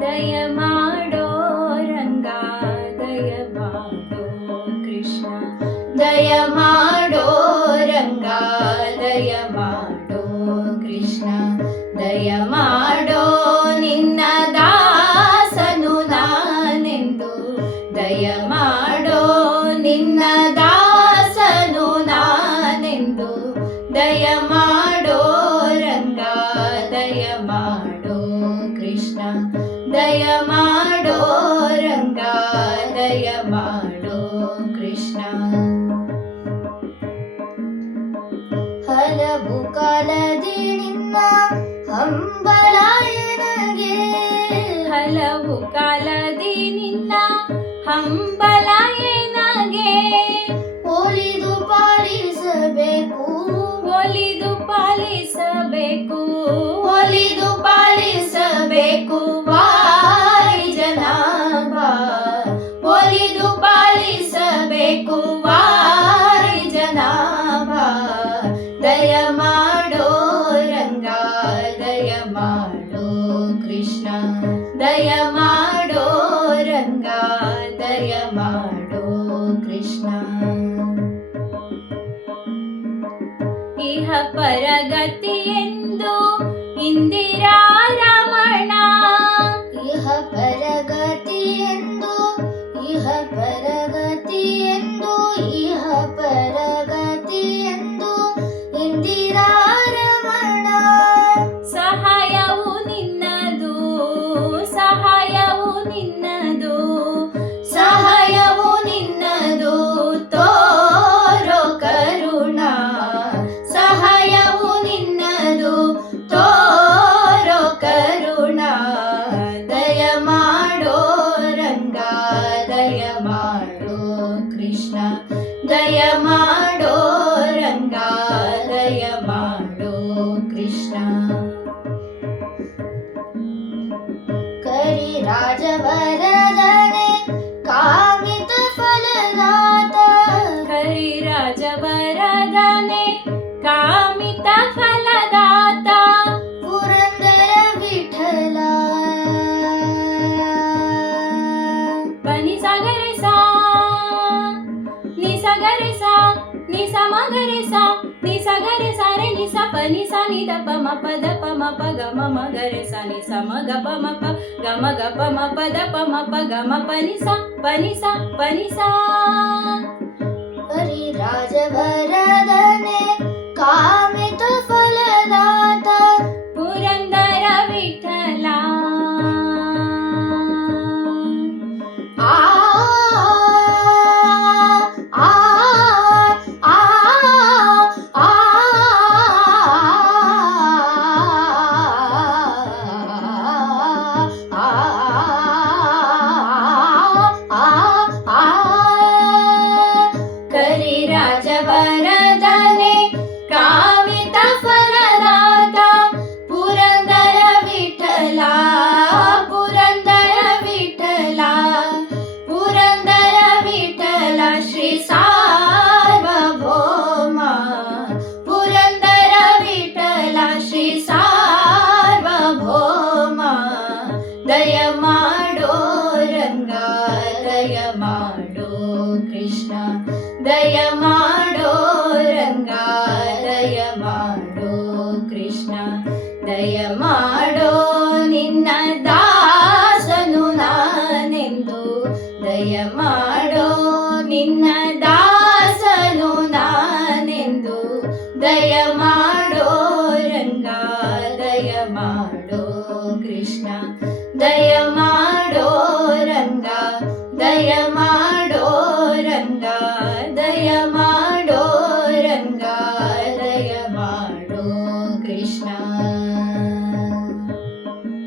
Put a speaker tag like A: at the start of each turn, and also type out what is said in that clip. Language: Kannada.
A: ದಯ ಮಾಡೋ ರಂಗ ದಯ ಮಾಡೋ ಕೃಷ್ಣ. ದಯ ಮಾಡೋ ರಂಗ ದಯ ಮಾಡೋ ಕೃಷ್ಣ. ದಯ ಮಾಡೋ ನಿನ್ನ ದಾಸನು ನಾನೆಂದು. ದಯ ಕೃಷ್ಣ. ಹಲವು ಕಾಲದಿ ನಿನ್ನ ಹಂಬಲಾಯನಗೆ. ಹಲವು ಕಾಲದಿ ನಿನ್ನ ಹಂಬಲಾಯನಗೆ. ಒಲಿದು ಪಾಲಿಸಬೇಕು. ಒಲಿದು ಪಾಲಿಸಬೇಕು. ಒಲಿದು ಪಾಲಿಸಬೇಕು. ದಯ ಮಾಡೋ ರಂಗ ದಯ ಮಾಡೋ ಕೃಷ್ಣ. ದಯ ಮಾಡೋ ರಂಗ ದಯ ಮಾಡೋ ಕೃಷ್ಣ. ಇಹ ಪರಗತಿಯೆಂದು ನಿ ಸಮಗರೆ ಸಾ ನಿ ಸಗರೆ ಸಾರೆ ನಿ ಸ ಪ ನಿ ಸ ನಿ ದ ಪ ಮ ಪ ದ ಪ ಮ ಪ ಗ ಮ ಮ ಗ ರೆ ಸ ನಿ ಸ ಮ ಗ ಪ ಮ ಪ ಗ ಮ ಗ ಪ ಮ ಪ ದ ಪ ಮ ಪ ಗ ಮ ಪ ನಿ ಸ ಪ ನಿ ಸ ಪ ನಿ ಸ ಹರಿ ರಾಜವರದನೆ ಕಾಮಿತ ಮಾಡೋ ಕೃಷ್ಣ, ದಯ ಮಾಡೋ ನಿನ್ನ ದಾಸನು ನಾನೆಂದು. ದಯ ಮಾಡೋ ನಿನ್ನ ದಾಸನು ನಾನೆಂದು. ದಯ ಮಾಡೋ ರಂಗ, ದಯ ಮಾಡೋ ಕೃಷ್ಣ. ದಯ ಮಾಡೋ ರಂಗ, ದಯ ಮಾಡೋ ರಂಗ, ದಯ ಮಾಡೋ